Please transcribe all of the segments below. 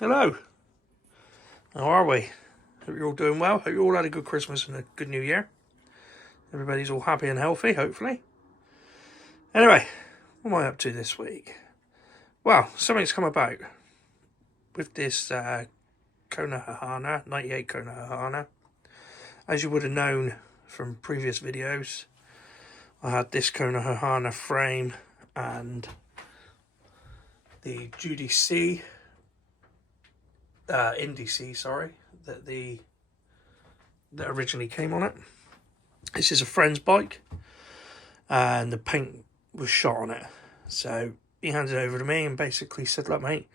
Hello, how are we? Hope you're all doing well. Hope you all had a good Christmas and a good New Year. Everybody's all happy and healthy, hopefully. Anyway, what am I up to this week? Well, something's come about with this Kona Hahanna, 98 Kona Hahanna. As you would have known from previous videos, I had this Kona Hahanna frame and the GDC, NDC, sorry, that originally came on it. This is a friend's bike, and the paint was shot on it. So he handed it over to me and basically said, "Look, mate,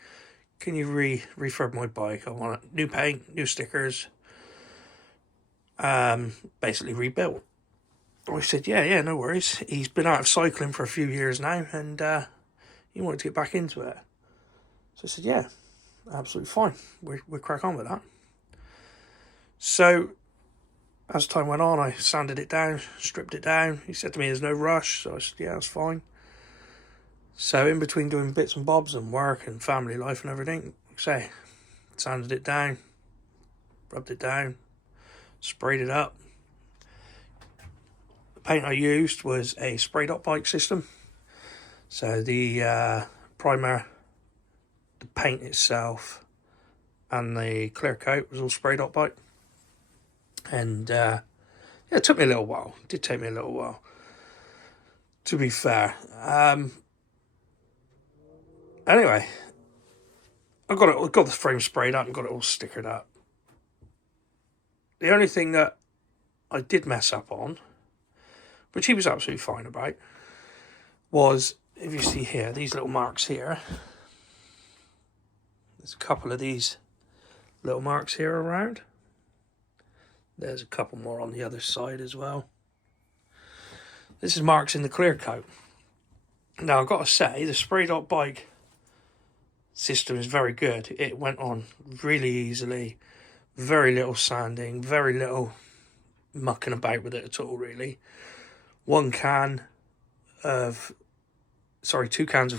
can you refurb my bike? I want it new paint, new stickers, basically rebuilt." I said, yeah, no worries. He's been out of cycling for a few years now, and he wanted to get back into it. So I said, yeah, absolutely fine. We'll crack on with that. So as time went on, I sanded it down, stripped it down. He said to me, "There's no rush." So I said, yeah, that's fine. So in between doing bits and bobs and work and family life and everything, say, sanded it down, rubbed it down, sprayed it up. The paint I used was a spray dot bike system. So the primer, the paint itself, and the clear coat was all spray dot bike. And yeah, it took me a little while. It did take me a little while, to be fair. Anyway, I got the frame sprayed up and got it all stickered up. The only thing that I did mess up on, which he was absolutely fine about, was, if you see here, these little marks here. There's a couple of these little marks here around. There's a couple more on the other side as well. This is marks in the clear coat. Now, I've got to say, the spray dot bike system is very good. It went on really easily. Very little sanding, very little mucking about with it at all, really. Two cans of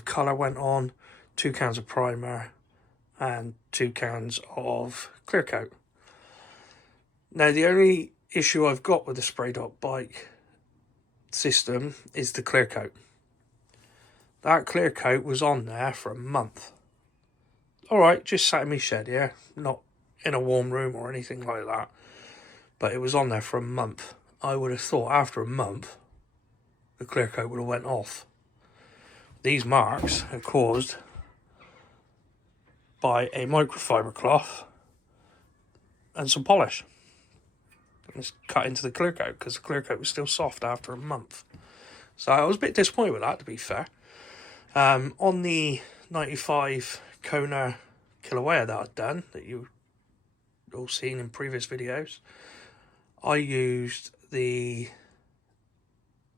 colour went on, 2 cans of primer, and 2 cans of clear coat. Now, the only issue I've got with the spray dot bike system is the clear coat. That clear coat was on there for a month. Alright, just sat in my shed, yeah? Not in a warm room or anything like that. But it was on there for a month. I would have thought after a month, the clear coat would have went off. These marks are caused by a microfiber cloth and some polish. It's cut into the clear coat because the clear coat was still soft after a month. So I was a bit disappointed with that, to be fair. On the 95 Kona Kilauea that I'd done, that you've all seen in previous videos, I used the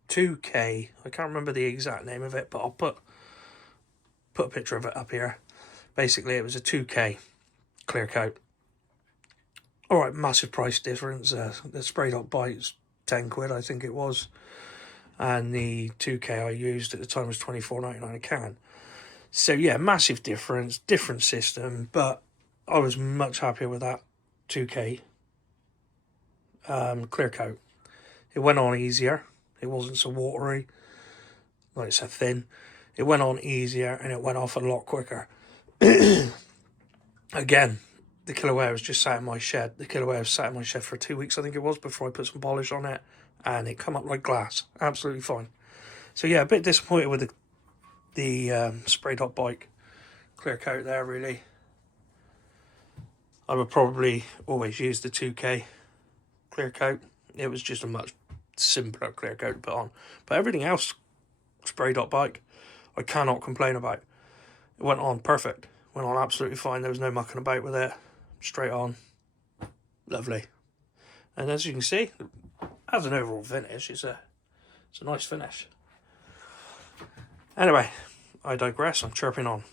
2K, I can't remember the exact name of it, but I'll put a picture of it up here. Basically, it was a 2K clear coat. Alright, massive price difference. The spray dot bike's 10 quid, I think it was. And the 2K I used at the time was $24.99 a can. So yeah, massive difference, different system, but I was much happier with that 2K clear coat. It went on easier. It wasn't so watery, like I said, thin. It went on easier and it went off a lot quicker. Again, the Kilauea was just sat in my shed. The Kilauea was sat in my shed for 2 weeks, I think it was, before I put some polish on it. And it come up like glass. Absolutely fine. So yeah, a bit disappointed with the spray dot bike clear coat there, really. I would probably always use the 2K clear coat. It was just a much simpler clear coat to put on. But everything else, spray dot bike, I cannot complain about. It went on perfect. Went on absolutely fine. There was no mucking about with it. Straight on. Lovely. And as you can see, as an overall finish, it's a nice finish. Anyway, I digress. I'm chirping on.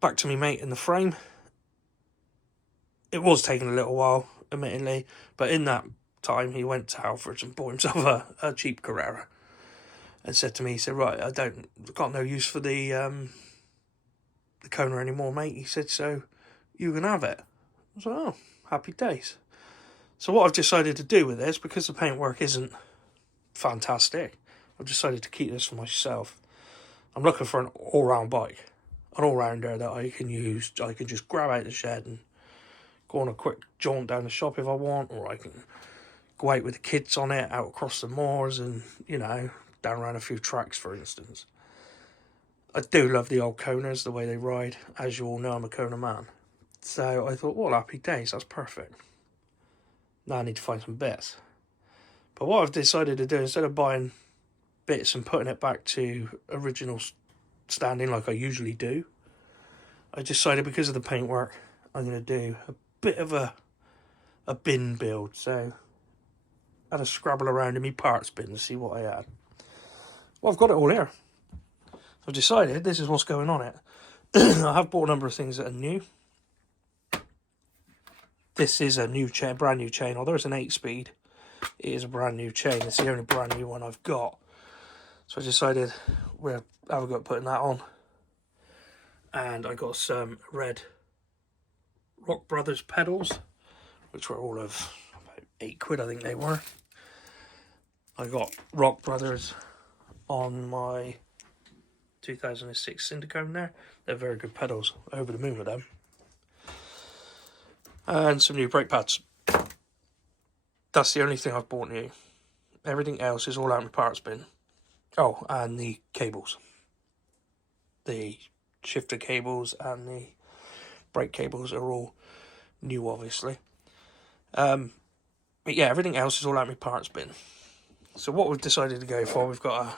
Back to me mate in the frame. It was taking a little while, admittedly, but in that time he went to Halfords and bought himself a cheap Carrera and said to me, he said, "Right, I've got no use for the the Kona anymore, mate. He said, so you can have it. I was like, oh, happy days. So what I've decided to do with this, because the paintwork isn't fantastic, I've decided to keep this for myself. I'm looking for an all-round bike, an all-rounder that I can use. I can just grab out the shed and go on a quick jaunt down the shop if I want, or I can go out with the kids on it, out across the moors and, you know, down around a few tracks, for instance. I do love the old Konas, the way they ride. As you all know, I'm a Kona man. So I thought, well, happy days, that's perfect. Now I need to find some bits. But what I've decided to do, instead of buying bits and putting it back to original standing like I usually do, I decided, because of the paintwork, I'm going to do a bit of a bin build. So I had a scrabble around in my parts bin to see what I had. Well, I've got it all here. I've decided this is what's going on it. I have bought a number of things that are new. This is a new chain, brand new chain. Although it's an 8-speed, it is a brand new chain. It's the only brand new one I've got. So I decided we'll have a go at putting that on. And I got some red Rock Brothers pedals, which were all of about £8, I think they were. I got Rock Brothers on my 2006 Syndicone there. They're very good pedals. Over the moon with them. And some new brake pads. That's the only thing I've bought new. Everything else is all out in the parts bin. Oh, and the cables. The shifter cables and the brake cables are all new, obviously. But yeah, everything else is all out in my parts bin. So what we've decided to go for, we've got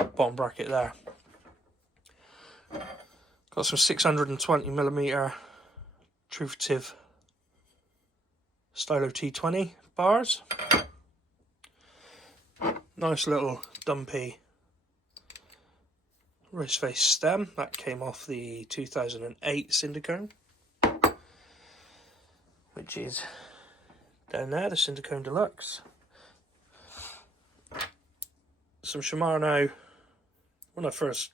a bottom bracket there. Got some 620mm Truthtive Stylo T20 bars. Nice little dumpy wrist face stem. That came off the 2008 Syndicone, which is down there, the Syndicone Deluxe. Some Shimano. When I first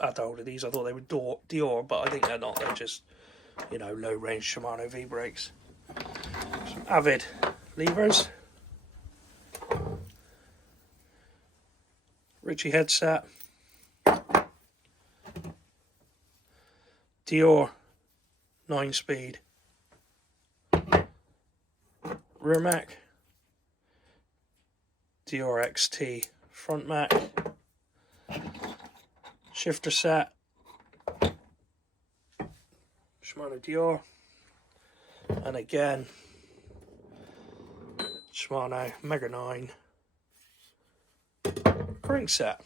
had hold of these, I thought they were Dior, but I think they're not. They're just, you know, low range Shimano V brakes. Some Avid levers. Ritchie headset. Dior 9-speed rear mac. Dior XT front mac. Shifter set. Shimano Dior. And again, Shimano Mega 9 crank set.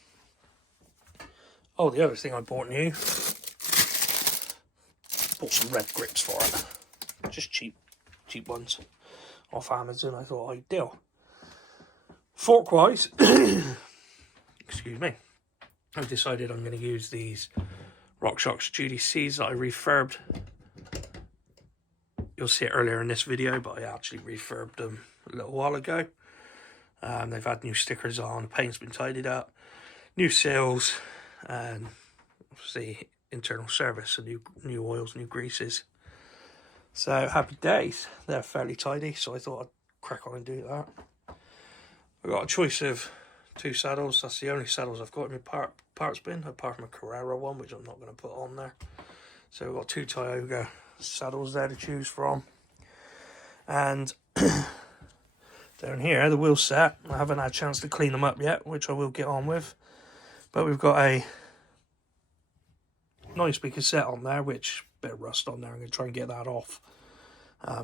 Oh, the other thing I bought new, bought some red grips for it. Just cheap ones off Amazon. I thought ideal. Fork wise, excuse me, I've decided I'm going to use these RockShox GDCs that I refurbed. You'll see it earlier in this video, but I actually refurbed them a little while ago. They've had new stickers on, the paint's been tidied up, new seals, and obviously internal service, so new oils, new greases. So happy days. They're fairly tidy, so I thought I'd crack on and do that. I've got a choice of 2 saddles. That's the only saddles I've got in my parts bin, apart from a Carrera one, which I'm not going to put on there. So we've got 2 Tioga saddles there to choose from. And down here, the wheel set, I haven't had a chance to clean them up yet, which I will get on with. But we've got a 9-speed cassette on there, which a bit of rust on there. I'm going to try and get that off.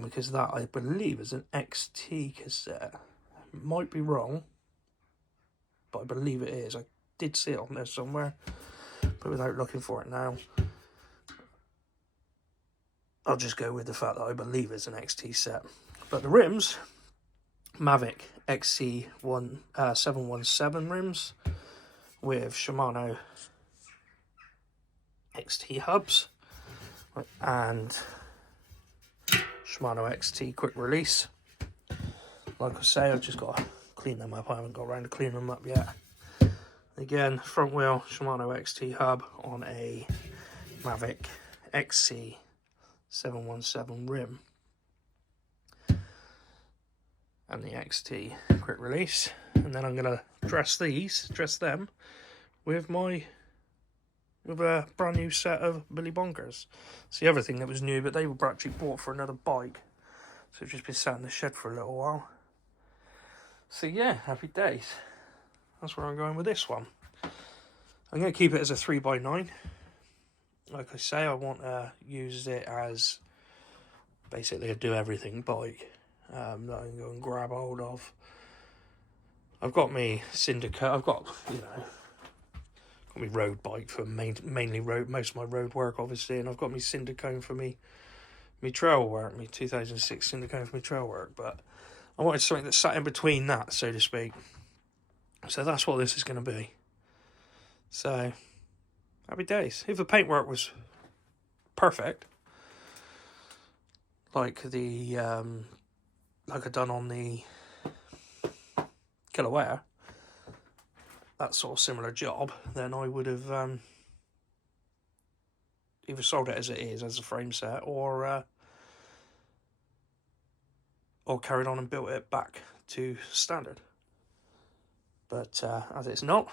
Because that, I believe, is an XT cassette. Might be wrong, but I believe it is. I did see it on there somewhere, but without looking for it now, I'll just go with the fact that I believe it's an XT set. But the rims, Mavic XC 717 rims with Shimano XT hubs and Shimano XT quick release. Like I say, I've just got to clean them up. I haven't got around to cleaning them up yet. Again, front wheel Shimano XT hub on a Mavic XC 717 rim. And the XT quick release. And then I'm going to dress them with a brand new set of Billy Bonkers. It's the other thing that was new, but they were actually bought for another bike. So I've just been sat in the shed for a little while. So yeah, happy days. That's where I'm going with this one. I'm going to keep it as a 3x9. Like I say, I want to use it as basically a do-everything bike that I can go and grab hold of. I've got me Syndicate, I've got, my road bike for mainly road, most of my road work obviously, and I've got me Syndicate for me trail work, me 2006 Syndicate for me trail work, but I wanted something that sat in between that, so to speak. So that's what this is going to be. So, happy days. If the paintwork was perfect, like the like I done on the Kilauea, that sort of similar job, then I would have either sold it as it is, as a frame set, or carried on and built it back to standard. But as it's not,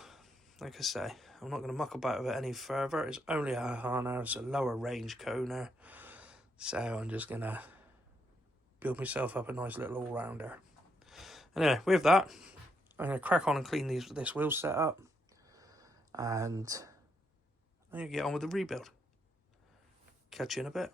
like I say, I'm not going to muck about with it any further. It's only a Hahanna, it's a lower range Kona, so I'm just going to build myself up a nice little all-rounder. Anyway, with that, I'm going to crack on and clean this wheel set up, and I'm going to get on with the rebuild. Catch you in a bit.